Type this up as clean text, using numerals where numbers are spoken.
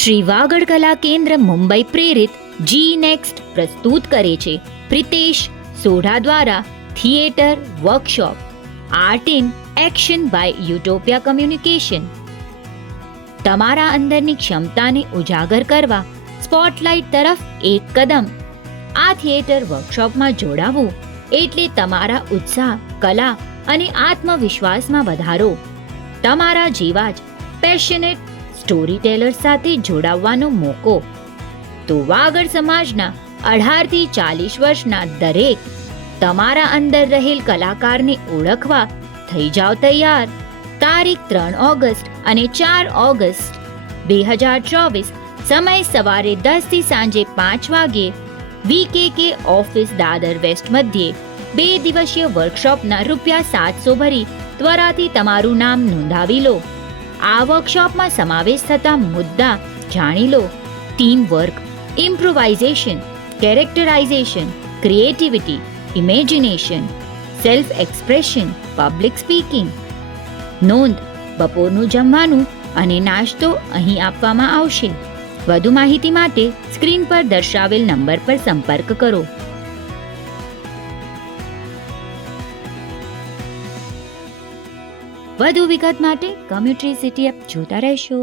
શ્રી વાગડ કલા કેન્દ્ર મુંબઈ પ્રેરિત જી નેક્સ્ટ પ્રસ્તુત કરે છે પ્રિતેશ સોઢા દ્વારા theatre workshop art in action by Utopia communication. તમારા અંદરની ક્ષમતાને ઉજાગર કરવા સ્પોટલાઇટ તરફ એક કદમ. આ થિયેટર વર્કશોપમાં જોડાવું એટલે તમારા ઉત્સાહ, કલા અને આત્મવિશ્વાસમાં વધારો. તમારા જેવા જ પેશનેટ સ્ટોરી ટેલર સાથે જોડાવવાનો મોકો. તો વાગડ સમાજના 18 થી 40 વર્ષના દરેક તમારા અંદર રહેલ કલાકારને ઓળખવા થઈ જાઓ તૈયાર. તારીખ 3 ઓગસ્ટ અને 4 ઓગસ્ટ 2024, સમય સવારે 10 થી સાંજે 5 વાગ્યે, VKK ઓફિસ, દાદર વેસ્ટ મધ્યે. 2 દિવસીય વર્કશોપના ₹700 ભરી ત્વરાથી તમારું નામ નોંધાવી લો. આ વર્કશોપમાં સમાવેશ થતા મુદ્દા જાણી લો. Teamwork, improvisation, characterisation, creativity, imagination, self expression, public speaking. નોંધ: બપોરનું જમવાનું અને નાસ્તો અહીં આપવામાં આવશે. વધુ માહિતી માટે સ્ક્રીન પર દર્શાવેલ નંબર પર સંપર્ક કરો. વધુ વિગત માટે કોમ્યુટ્રી સિટી એપ જોતા રહેશો.